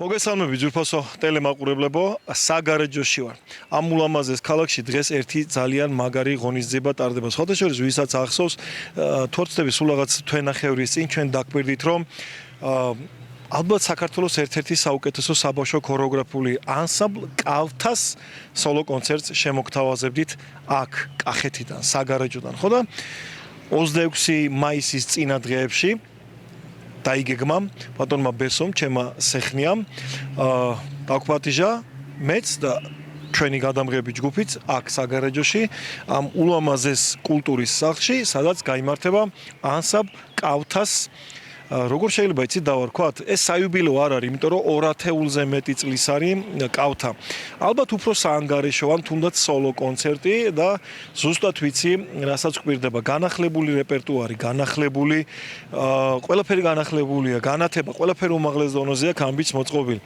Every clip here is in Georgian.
მოგესალმებით ძვირფასო ტელემაყურებლებო, საგარეჯოში ვარ. ამ ულამაზეს ქალაქში დღეს ერთი ძალიან მაგარი ღონისძიება ტარდება. სხვადასხვა ვისაც ახსოვს, თორცდები სულ რაღაც თვენახევრის წინ ჩვენ დაგვირდით, რომ ალბათ საქართველოს ერთ-ერთი საუკეთესო საბავშვო ქორეოგრაფიული ანსამბლ კავთას სოლო კონცერტს შემოგთავაზებდით აქ, კახეთიდან, საგარეჯოდან, ხო და 26 მაისის წინა დღეებში დაიგეგმა ბატონმა ბესომ, ჩემმა სეხნიამ, დაგვპატიჟა მეც და ჩვენი გადამღები ჯგუფიც აქ საგარეჯოში, ამ ულამაზეს კულტურის სახლში, სადაც გაიმართება ანსამბლ კავთას როგორ შეიძლება იცით დავარქვათ, ეს საიუბილეო არ არის, იმიტომ რომ 2 ათეულზე მეტი წლის არის კავთა. ალბათ უფრო საანგარიშოა, თუნდაც სოლო კონცერტი და ზუსტად ვიცი, რასაც გვირდება, განახლებული რეპერტუარი, განახლებული, ყველაფერი განახლებულია, განათება, ყველაფერი უმაღლეს დონეზეა, ამბიც მოწყობილი.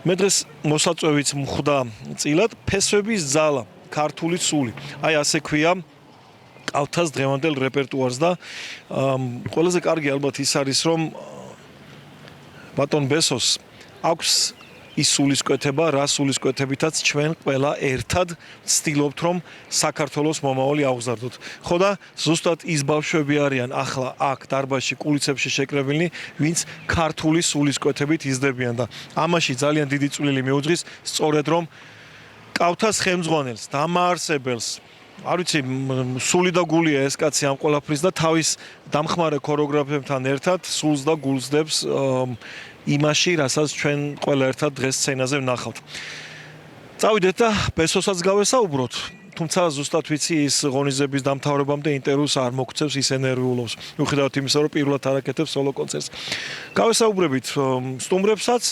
მე დღეს მოსაწვევიც მხვდა წილად ფესვების ძალა, ქართული სული. აი ასე ქვია კავთას დღევანდელ რეპერტუარს და ყველაზე კარგი ალბათ ის არის, რომ ბატონ ბესოს აქვს ის სულისკვეთება, რა სულისკვეთებითაც ჩვენ ყველა ერთად ვცდილობთ, რომ საქართველოს მომავალი აღზარდოთ. ხო და ზუსტად ის ბავშვები არიან ახლა აქ დარბაზში, კულიცებში შეკრებილნი, ვინც ქართული სულისკვეთებით იზრდებიან და ამაში ძალიან დიდი წვლილი მიუძღვის სწორედ რომ კავთას ხელმძღვანელს, დამაარსებელს არ ვიცი, სული და გულია ეს კაცი ამ ყველაფრის და თავის დამხმარე ქორეოგრაფებთან ერთად სულს და გულს დებს იმაში, რასაც ჩვენ ყველა ერთად დღეს სცენაზე ვნახავთ. წავიდეთ და ბესოსაც გავესაუბროთ, თუმცა ზუსტად ვიცი ის ღონისძიების დამთავრებამდე ინტერვიუს არ მოგცევს, ის ენერგიულობს. მიუხედავად იმისა, რომ პირველად არაკეთებს სოლო კონცერტს. გავესაუბრებით სტუმრებსაც,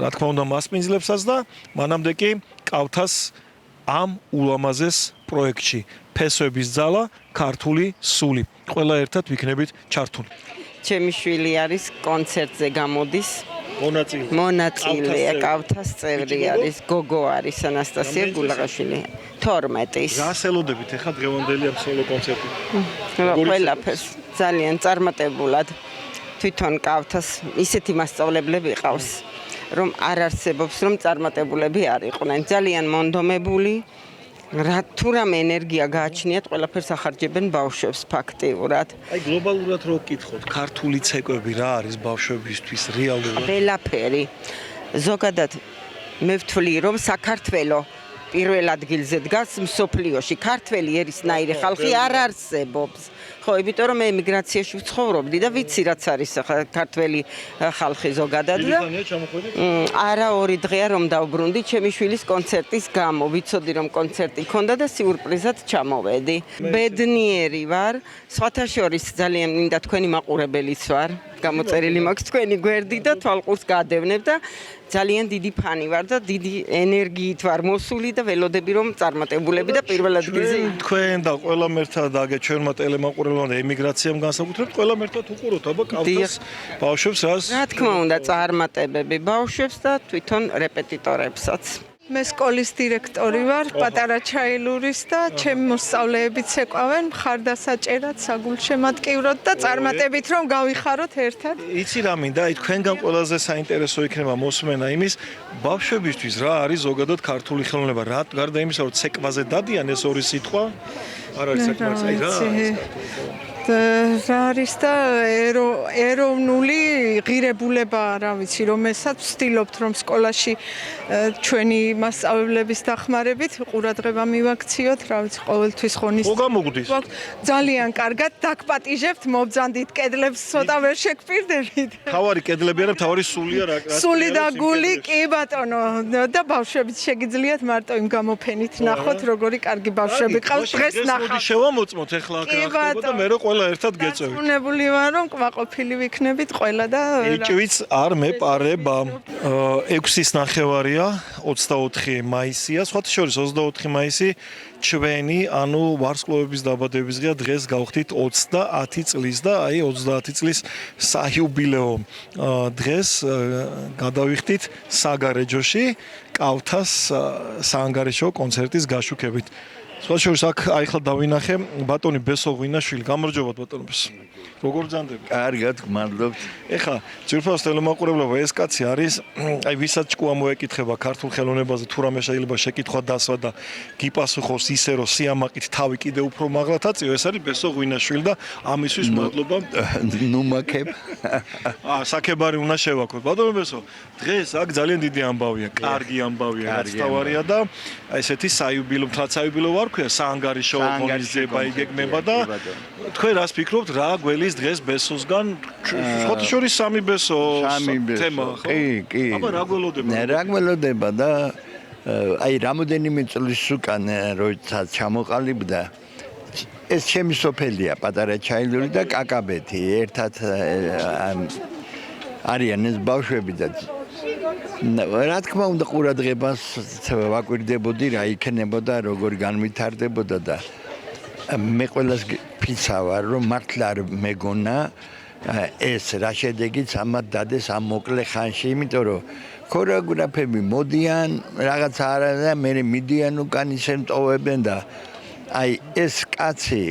რა თქმა უნდა, მასპინძლებსაც და მანამდე კი კავთას ამ ულამაზეს პროექტში ფესვების ძალა, ქართული სული. ყველა ერთად ვიქნებით ჩართული. ჩემი შვილი არის კონცერტზე გამოდის. მონაწილე. კავთას წევრი არის, გოგო არის ანასტასია გულაღაშვილი. 12-ის. რა ასელოდებით ახლა დღევანდელი ამ სოლო კონცერტი? ყველაფერს ძალიან წარმატებულად. თვითონ კავთას ისეთი მასწავლებლები ყავს, რომ არ არსებობს, რომ წარმატებულები არ იყვნენ. ძალიან მონდომებული, თუ რამე ენერგია გააჩნიათ, ყველაფერს ახარჯებენ ბავშვებს ფაქტიურად. აი გლობალურად რო ვკითხოთ, ქართული ცეკვები რა არის ბავშვებისთვის რეალურად? ყველაფერი. ზოგადად მე ვთვლი, რომ საქართველო პირველ ადგილზე დგას მსოფლიოში. ქართველი ერისნაირი ხალხი არ არსებობს. ხო, იმიტომ რომ მე ემიგრაციაში ვცხოვრობდი და ვიცი რაც არის ქართველი ხალხი ზოგადად და არა 2 დღეა რომ დავბრუნდი ჩემი შვილის კონცერტის გამო. ვიცოდი რომ კონცერტი ქონდა და სიურპრიზად ჩამოვედი. ბედნიერი ვარ, სხვათა შორის ძალიან მინდა თქვენი მაყურებელიც ვარ. გამოწერილი მაქვს თქვენი გვერდი და თვალყურს გადევნებ და ძალიან დიდი ფანი ვარ და დიდი ენერგიით ვარ მოსული და ველოდები რომ წარმატებულები და პირველ ადგილზე თქვენ და ყველა მერთად აგე ჩვენმა ტელემაყურებელმა და ემიგრაციამ განსაკუთრებით ყველა მერთად უყუროთ აბა კავთას ბავშვებს რას? რა თქმა უნდა წარმატებები ბავშვებს და თვითონ რეპეტიტორებსაც. მე სკოლის დირექტორი ვარ, პატარა ჩაილურის და ჩემი მოსწავლეებიც ეყვავენ მხარდასაჭერად, საგულშემატკივროდ და წარმატებით რომ გავიხაროთ ერთად. იცი რა მინდა, აი თქვენგან ყველაზე საინტერესო იქნება მოსმენა იმის, ბავშვებისთვის რა არის ზოგადად ქართული ხელოვნება, რა გარდა იმისა, რომ ცეკვაზე დადიან ეს 2 სიტყვა, არ არის საკმარისი, აი რა რა არის და ეროვნული ღირებულება, რა ვიცი, რომელსაც ვცდილობთ რომ სკოლაში ჩვენი მასწავლებლების დახმარებით ყურადღება მივაქციოთ, რა ვიცი, ყოველთვის ღონისძიება. მოგამოგდის. ძალიან კარგად დაგპატიჟებთ, მობძანდით კედლებს, ცოტა ვერ შეგპირდებით. თავარი კედლები არა, თავარი სულია რა. სული და გული, კი ბატონო, და ბავშვებიც შეგიძლიათ მარტო იმ გამოფენით ნახოთ, როგორი კარგი ბავშვები ყავს დღეს ნახავთ. მოდი შევამოწმოთ ახლა აქ რა ხდება და მე ყველა ერთად გეწევით. უნებული ვარ რომ კვაყოფილი ვიქნებით ყველა და ეჭვიც არ მეპარება. 6-ის ნახევარია, 24 მაისია, სხვათა შორის 24 მაისი ჩვენი, ანუ ვარსკვლავების დაბადების დღეა, დღეს გავხდით 30 წლის და აი 30 წლის საიუბილეო დღეს გადავიხდით საგარეჯოში კავთას საანგარიშო კონცერტის გაშუქებით. სხვა შორის აქ აიხლა დავინახე ბატონი ბესო ღვინაშვილი, გამარჯობათ ბატონო ბესო. როგორ ბრძანდები? კარგად, გმადლობთ. ეხლა ძირფას ტელემაყურებლობა ეს კაცი არის, აი ვისაც ჭკუა მოეკითხება ქართულ ხელოვნებაზე, თუ რამე შეიძლება შეკითხვა დასვა და გიპასუხოს ისე რომ სიამაყით თავი კიდე უფრო მაღლათ აწიო, ეს არის ბესო ღვინაშვილი და ამისთვის მადლობა. ნუ მაქებ. საკებარი უნდა შევაქოთ. ბატონო ბესო, დღეს აქ ძალიან დიდი ამბავია, კარგი ამბავია, რაც თავარია და ესეთი საიუბილო, თრაც საიუბილო ვარ ქვია, საანგარიშო ღონისძიება იგეგმება და თქვენ რას ფიქრობთ, რა გველის დღეს ბესოსგან სხვათა შორის სამი ბესო თემა ხო? კი. აბა რა გველოდება? რა გველოდება და აი რამოდენიმე წლის უკან როდესაც ჩამოყალიბდა ეს ჩემი სოფელია, პატარა ჩაილური და კაკაბეთი, ერთად არიან ეს ბავშვები და რა თქმა უნდა ყურადღებას ვაკვირდებოდი რა იქნებოდა, როგორ განვითარდებოდა და მე ყველას ფიცავარ რომ მართლა არ მეგონა ეს რა შედეგიც ამათ დადეს ამ მოკლე ხანში, იმიტომ რომ ქორეოგრაფები მოდიან რაღაც არა და მე მიდიან უკან ისე მტოვებენ და აი ეს კაცი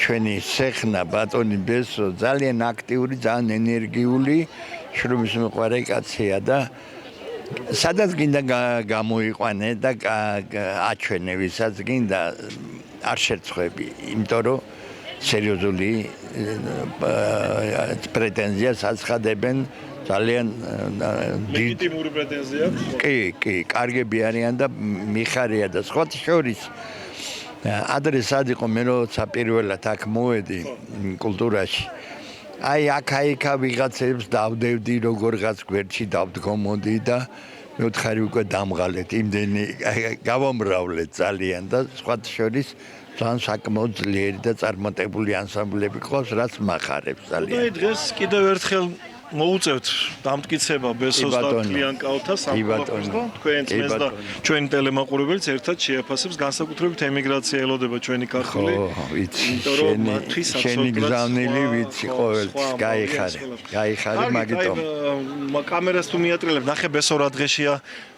ჩვენი სეხნა ბატონი ბესო ძალიან აქტიური, ძალიან ენერგიული, შრომის მოყვარე კაცია და სადაც გინდა გამოიყვანე და აჩვენე ვისაც გინდა არ შეცხვები, იმიტომ რომ სერიოზული პრეტენზიას აცხადებენ ძალიან ლეგიტიმური პრეტენზია აქვს. კი, კარგები არიან და მიხარია და სხვათა შორის ადრესად იყო მე როცა პირველად აქ მოვედი კულტურაში. აი აქა ვიღაცებს დავდევდი როგორღაც გვერდში დავდგომოდი და მეუთხარი უკვე დამღალეთ, იმდენი გავამრავლეთ ძალიან და სხვათა შორის ძალიან საკმაოდ ძლიერი და წარმატებული ანსამბლები ყავს, რაც მახარებს ძალიან. და დღეს კიდევ ერთხელ მოუწევთ დამტკიცება ბესოს და კლიანკაოთა სამყაროს და თქვენ წმენს და ჩვენი ტელემაყურებელიც ერთად შეაფასებს განსაკუთრებით ემიგრაცია ელოდება ჩვენი ქართული. ვიცი, შენი გზავნილი ვიცი ყოველთვის, გაიხარე მაგიტომ. კამერას თუ მიატრელებ, ნახე ბესო რა დღეშია,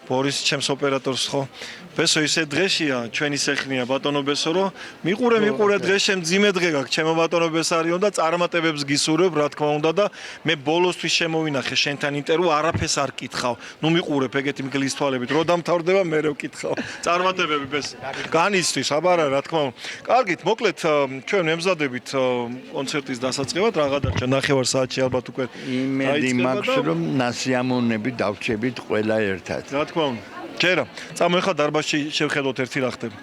ბორის ჩემს ოპერატორს ხო? ბესო ისე დღეშია, ჩვენი სეხნია ბატონო ბესო, რომ მიყურე დღეს შემძიმე დღე გაქვს, ჩემო ბატონო ბესარიონ და წარმატებებს გისურვებ, რა თქმა უნდა და მე ბოლოსთვის შემოვინახე შენთან ინტერვიუ, არაფერს არ კითხავ. ნუ მიყურებ ეგეთი მგლის თვალებით, რო დამთავრდება, მე რო ვკითხავ. წარმატებები ბესო. განისთვის, აბარა, რა თქმა უნდა. კარგით, მოკლედ ჩვენ ემზადებით კონცერტის დასაწყებად, რა გადარჩა ნახევარ საათში ალბათ უკვე. იმედი მაქვს, რომ ნასიამოვნები დავჩებით ყველა ერთად. რა თქმა უნდა. ჯერა, წამოეხლა დარბაზში შევხედოთ ერთი რა ხდება.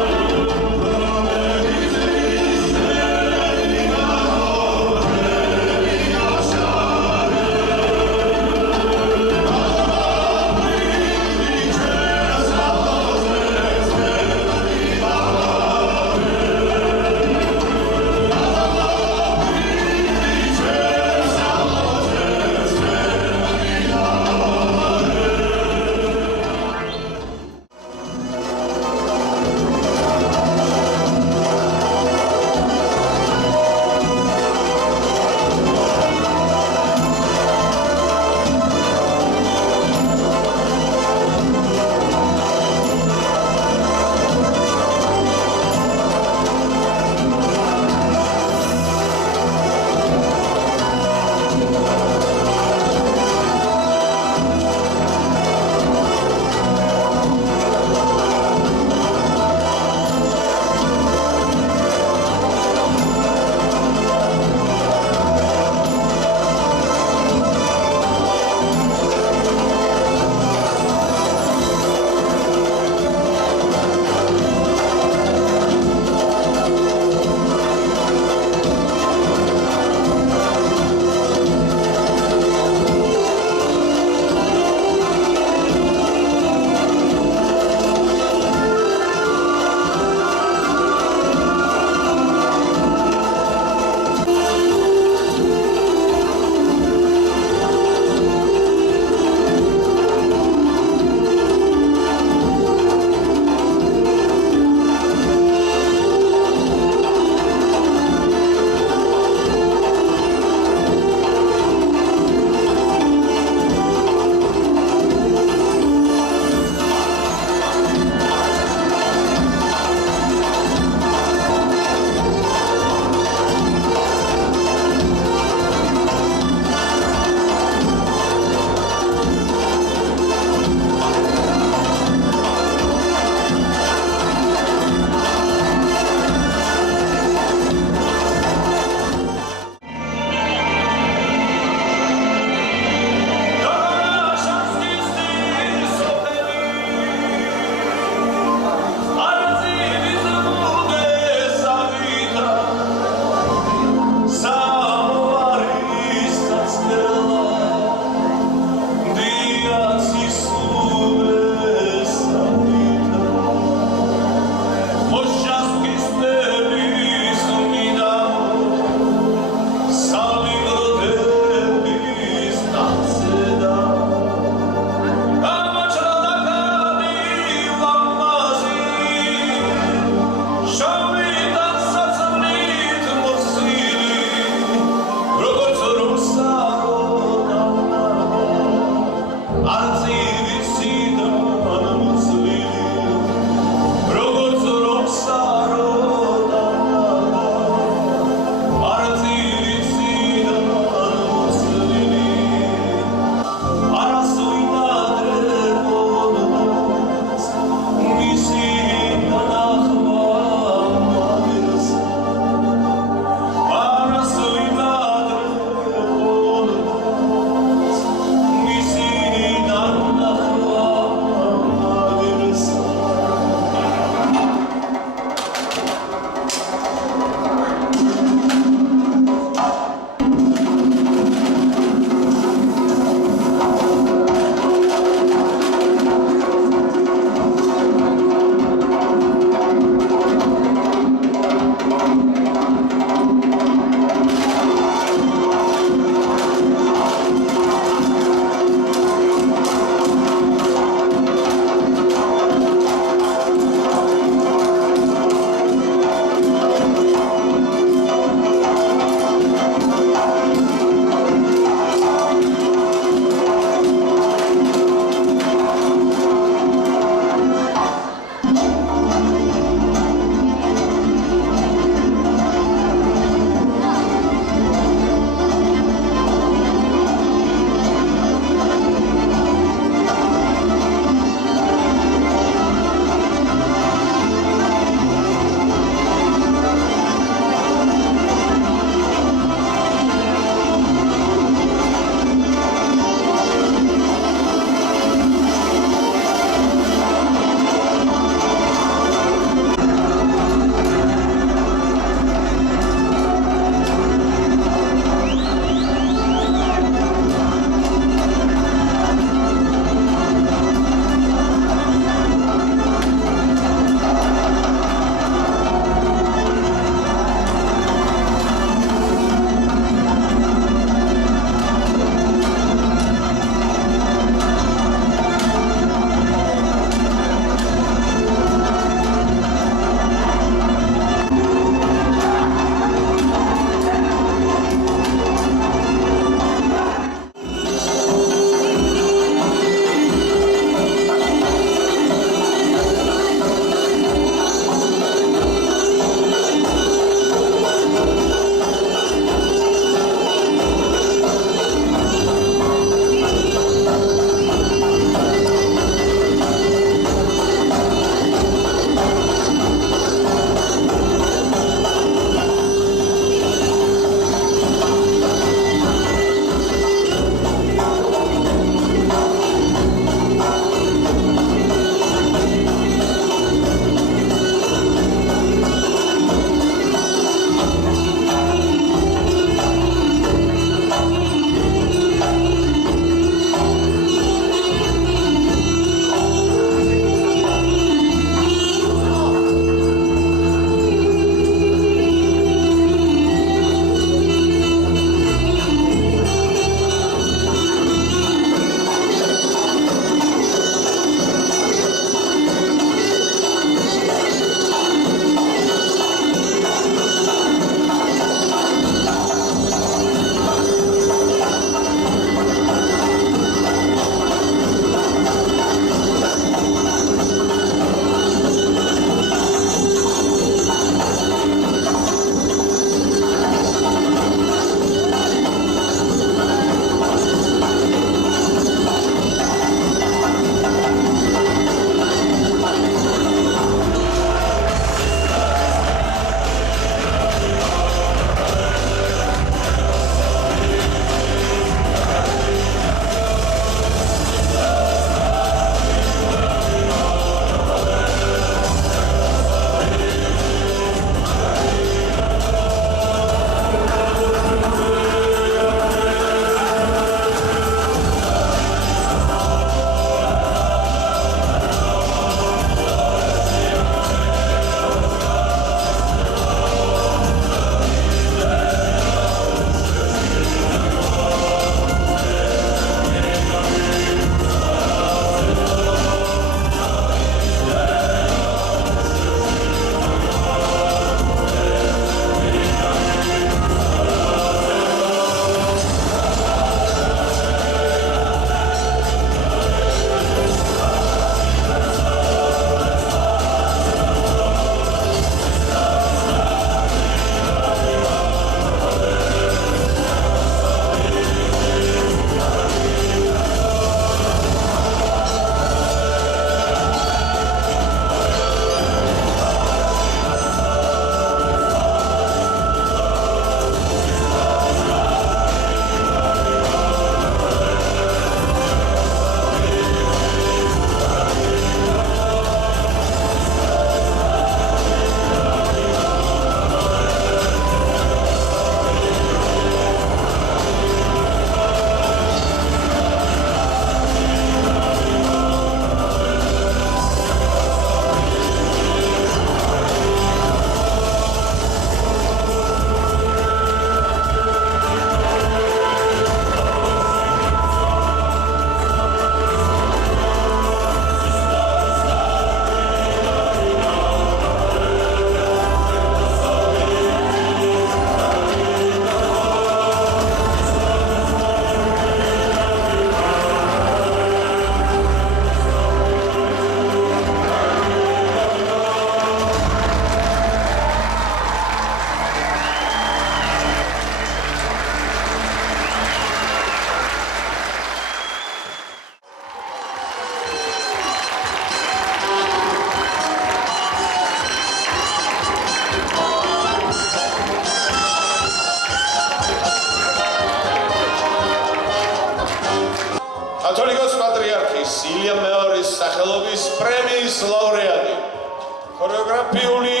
ქორეოგრაფიული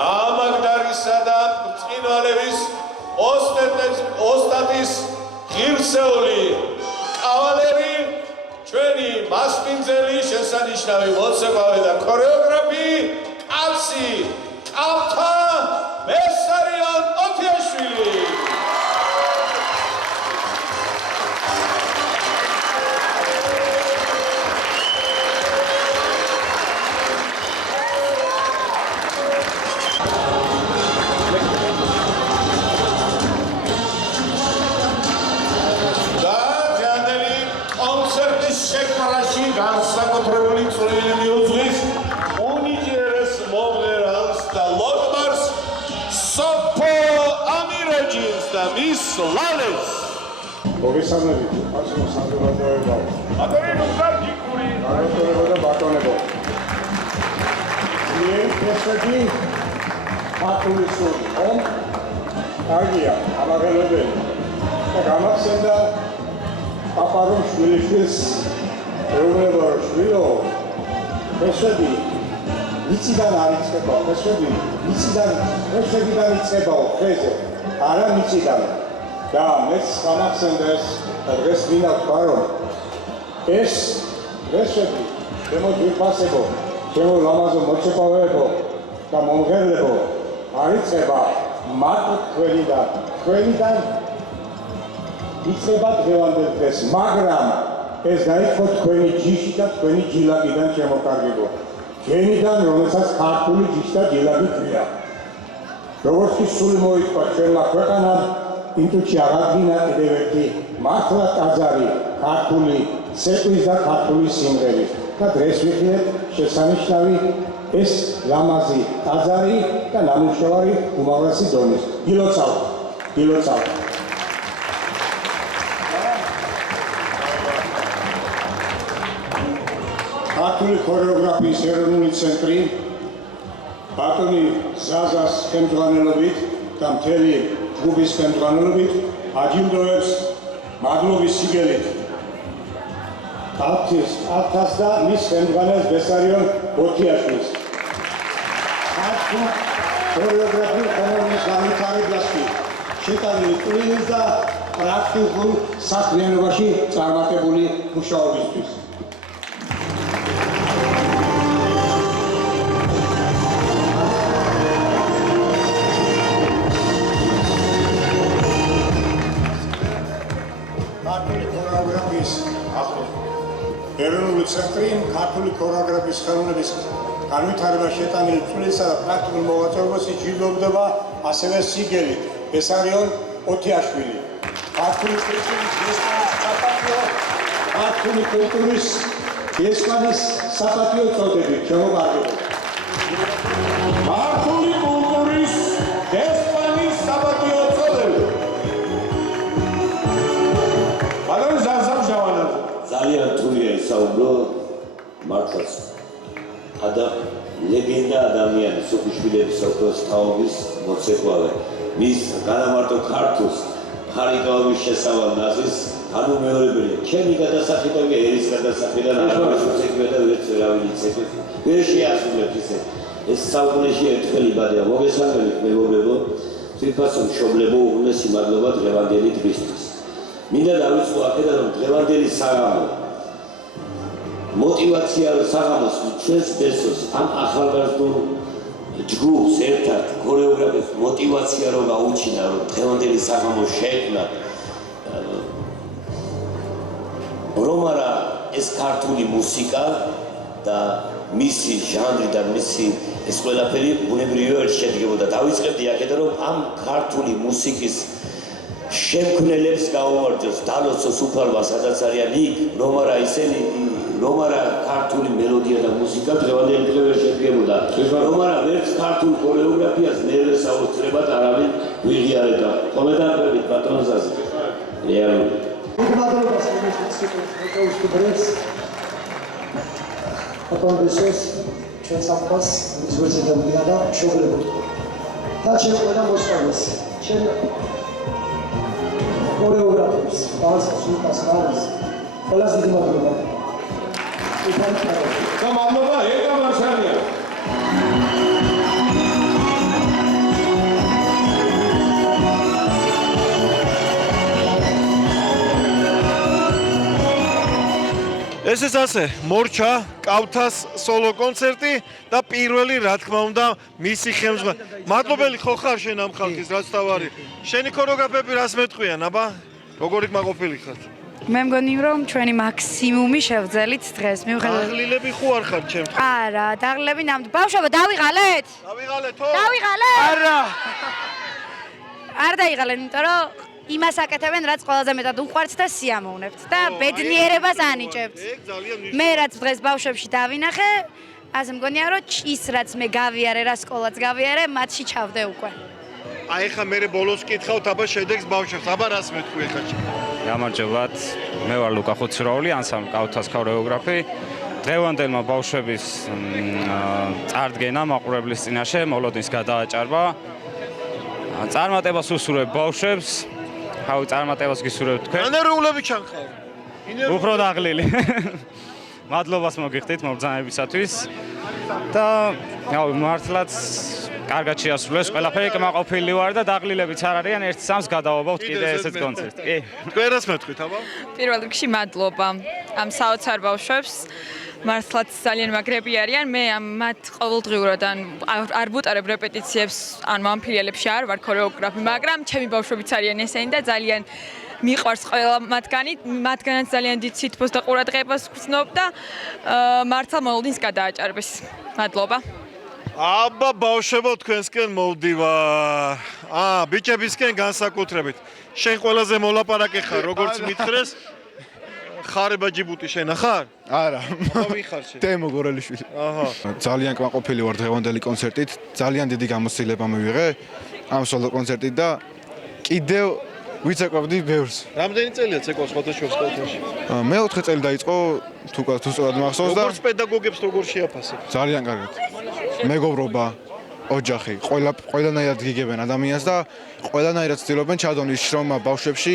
ამაგდარისა და ბრწყინვალების ოსტატის ღირსეული კავალერი ჩვენი მასპინძელი შესანიშნავი მოცეკვავე და ქორეოგრაფი კაცი კალთა მესარიან ოთიაშვილი განსაკუთრებული წვლილი მიუძღვის უნიჭიერეს მომღერალს და ლოკბარს სოფო ამიროჯინს და მის ლალეს. მოგესალმებით, ახლა საზოგადოება. ბატონო გარჯიკური, ბატონებო და ბატონებო. ესეთი აკული სული, ხომ? კარგია, ამაღელებელი. და გამახსენდა პაპარომ შვილიშვილს ეუბნება რომ შვილო ესეთი მიწიდან არ იწყება ესეთი მიწიდან იწყებაო ხეზე არა მიწიდან და მეც გამახსენდა ეს და დღეს მინდა ვთქვა რომ ეს ესეთი ჩემო ძვირფასებო ჩემო ლამაზო მოცეკვავეებო და მომღერლებო არ იწყება მარტო თქვენიდან იწყება დღევანდელ დღეს მაგრამ ეს დაიწყო თქვენი ჯიში და თქვენი ჯილაკიდან შემოკარგებო. ჩვენიდან, რომელსაც ქართული ჯიში და ჯილაკი ქვია. როგორც კი სულ მოიწვა ჩვენმა ქვეყანამ, ინტუჩი აღადგინა კიდევ ერთი მართლა ტაძარი ქართული ცეკვის და ქართული სიმღერის. და დღეს ვიხილეთ შესანიშნავი ეს ლამაზი ტაძარი და ნამუშევარი უმაღლესი დონის. გილოცავთ. ქართული ქორეოგრაფიის ეროვნული ცენტრი ბატონი ზაზას ხელმძღვანელობით და მთელი ჯგუფის ხელმძღვანელობით აჯილდოებს მადლობის სიგელით კალთას და მის ხელმძღვანელს ბესარიონ ოთიაშვილს. ქორეოგრაფიული ხელოვნების განვითარებაში შეტანილი წვლილი და პრაქტიკულ საქმიანობაში წარმატებული მუშაობისთვის. ეროვნული ცენტრი ქართული ქორეოგრაფიის ხელოვნების განვითარებაში შეტანილი წვლილისა და პრაქტიკულ მოღვაწეობას იჯილდოვდება ასევე სიგელით ბესარიონ ოთიაშვილი. ქართული კულტურის ესპანიის საპატიო წოდებით შემოგარგებო. ქართული კულტურის ესპანიის საპატიო წოდებით. ბატონო ზაზამჟავანაძე ძალიან რთულია ისაუბრო მართლაც ლეგენდა ადამიანი სოფიშვილების ოქროს თაობის მოცეკვავე მის განამარტო ქართულს ხარიტაობის შესავალ ნაზის განუმეორებელია ჩემი გადასახიდებია ერის გადასახიდან არის ცეკვე და ვერც ვერავინ იცეკვე ვერ შეასრულებს ისე ეს საუკუნეში ერთხელ იბადია მოგესალმებით მეგობრებო თვითფასო მშობლებო უღრმესი მადლობა დღევანდელი დღისთვის მინდა დავიწყო აქედან რომ დღევანდელი საღამო мотивация საღამოს ჩვენს ბესოს ამ ახალგაზრდულ ჯგუფს ერთად ქორეოგრაფის мотивация რო გაუჩინა რომ დღევანდელი საღამო შეექმნა რომ არა ეს ქართული მუსიკა და მისი ჟანრი და მისი ეს ყველაფერი ბუნებრივი ვერ შედგებოდა დავიწყებდი აქედან რომ ამ ქართული მუსიკის შემქმნელებს გაუვარჯოს დალოცოს უფალმა სადაც არიან იქ რომ არა ისინი რომ არა ქართული მელოდია და მუსიკა დღევანდელი დღე ვერ შედგებოდა რომ არა ვერც ქართულ ქორეოგრაფიას მერვე საოცრებად არავინ ვიღიარებდა კომენტარებით ბატონო ზაზი რეალური მადლობას მოგესალმებით აპონდესეს ჩვენ საფას ვიზუალიზებდა და შეგლებოდ და ჩვენ ყველა მოსწავლეს ჩვენ ქორეოგრაფებს ბაზას უკას არის ყველას დიდი მადლობა და მადლობა ეკა მარშალია ეს ასე მორჩა კავთას სოლო კონცერტი და პირველი რა თქმა უნდა მისი ხელმძღვანელი. მადლობელი ხო ხარ შენ ამ ხალხის რაც თავარი. შენი ქორეოგრაფები რას მეტყვიან, აბა? როგორი კმაყოფილი ხარ? მე მგონი რომ ჩვენი მაქსიმუმი შევძელით დღეს. მიუხედავად დაღლილები ხო არ ხარ ჩემ? არა, დაღლილები ნამდვილად. ბავშვებო, დავიღალეთ? დავიღალეთო? დავიღალეთ? არა. არ დაიღალეთ, იმიტომ რომ იმას აკეთებენ, რაც ყველაზე მეტად უყვართ და სიამოვნებთ და ბედნიერებას ანიჭებთ. ეგ ძალიან მე რაც დღეს ბავშვებში დავინახე, ასე მგონია რომ ის რაც მე გავიარე, რა სკოლაც გავიარე, მათში ჩავდე უკვე. აი ხა მე ბოლოს კითხავთ აბა შედეგს ბავშვებს. აბა რას მეტყვი ხა? გამარჯობათ. მე ვარ ლუკა ხუცროული, ანსამბლ კავთას ქორეოგრაფი. დღევანდელმა ბავშვების წარდგენა მაყურებლის წინაშე მოლოდინს გადააჭარბა. წარმატებას უსურვებ ბავშვებს. ხავ წარმატებას გისურვებთ თქვენ. ანეროულები ჩანხარ. უფრო დაღლილი. მადლობას მოგიხდით მობრძანებისათვის. და მართლაც კარგად შეასრულეს, ყველაფერი კმაყოფილი ვარ და დაღლილებიც არ არიან, 1-3-ს გადავაბავთ კიდე ესეც კონცერტი. კი. თქვენ რას მეტყვით, აბა? პირველ რიგში მადლობა ამ საოცარ ბავშვებს. მართლაც ძალიან მაგრები არიან. მე მათ ყოველდღიურად არ ვუტარებ რეპეტიციებს, ან ამფრიალებში არ ვარ ქორეოგრაფი, მაგრამ ჩემი ბავშვებიც არიან ესენი და ძალიან მიყვარს ყველა მათგანაც ძალიან დიდ სითბოს და ყურადღებას ვგრძნობ და მართლა მოლოდინს გადააჭარბეს. მადლობა. აბა ბავშვებო თქვენსკენ მოვდივარ. ბიჭებისკენ განსაკუთრებით. შენ ყველაზე მოლაპარაკე ხარ, როგორც მითხრეს. ხარება ჯიბუტი შენა ხარ? არა. ხომ ხარ შენ? დემო გორელიშვილი. აჰა. ძალიან კმაყოფილი ვარ დღევანდელი კონცერტით. ძალიან დიდი გამოცდილება მივიღე ამ სოლო კონცერტით და კიდევ ვიცეკვებდი ბევრს. რამდენი წელია ცეკვა სხვადასხვა სკოლაში? მე-4 წელი დაიწყო თუ სწორად მახსოვს და როგორც პედაგოგებს როგორ შეაფასებ? ძალიან კარგად. მეგობრობა, ოჯახი, ყველანაირად გიგებენ ადამიანს და ყველანაირად ცდილობენ ჩადონის შრომა ბავშვებში,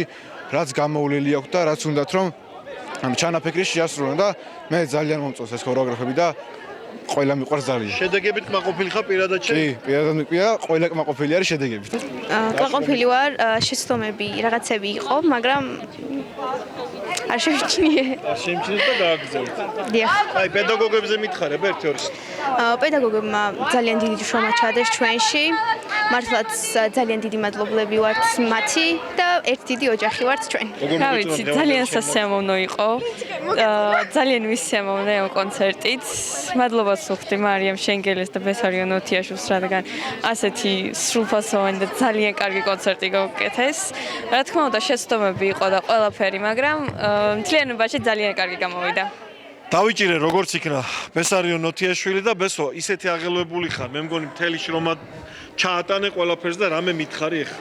რაც გამოვლილი აქვს და რაც უნდათ რომ ჩანაფიქრი შეასრულონ და მე ძალიან მომწონს ეს ქორეოგრაფები და ყველა მიყვარს ძალიან. შედეგებით კმაყოფილი ხარ პირადად შენ? კი, პირადად მიყვია, ყველა კმაყოფილი არის შედეგებით. კმაყოფილი ვარ, შეცდომები რაღაცები იყო, მაგრამ არ შემჩნიე. არ შემჩნიეს და გააგზავნეთ. დიახ. აი პედაგოგებზე მითხარებ ერთ-ერთს. პედაგოგებმა ძალიან დიდი შრომა ჩადეს ჩვენში. მართლაც ძალიან დიდი მადლობლები ვართ მათი და ერთ დიდი ოჯახი ვართ ჩვენ. რა ვიცი, ძალიან სასიამოვნო იყო. ძალიან მისიამოვნე ამ კონცერტით. მადლობას ვუხდი მარიამ შენგელეს და ბესარიონ ოთიაშვილს, რადგან ასეთი სრულფასოვანი და ძალიან კარგი კონცერტი გავუკეთეს. რა თქმა უნდა, შეცდომები იყო და ყველაფერი, მაგრამ მთლიანობაში ძალიან კარგი გამოვიდა. დავიჭირე როგორც იქნა ბესარიონ ოთიაშვილი და ბესო, ისეთი აღელვებული ხარ. მე მგონი მთელი შრომა ჩაატანე ყველაფერს და რამე მითხარი ახლა.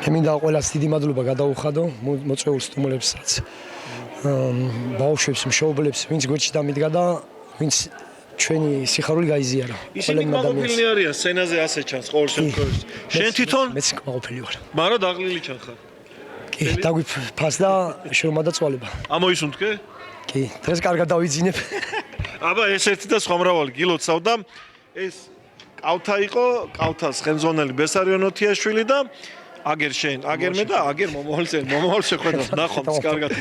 მე მინდა ყველას დიდი მადლობა გადაუხადო მოწვეულ სტუმრებსაც. ბავშვებს, მშობლებს, ვინც გვერდში დამიდგა და ვინც ჩვენი სიხარული გაიზიარა. ისინი კმაყოფილნი არიან სცენაზე ასე ჩანს ყოველ შემთხვევაში. შენ თვითონ მეც კმაყოფილი ვარ. მაგრამ დაღლილი ჩანხარ. კი, დაგვიფას და შრომა და წვალება. ამოისუნთქე? კი, დღეს კარგად დავიძინებ. აბა ეს ერთი და სხვა მრავალი გილოცავ და ეს კავთა იყო, კავთას ხელმძღვანელი ბესარიონ ოთიაშვილი და აგერ შენ, აგერ მე და აგერ მომავალ შეხვედრას ნახავთ კარგად.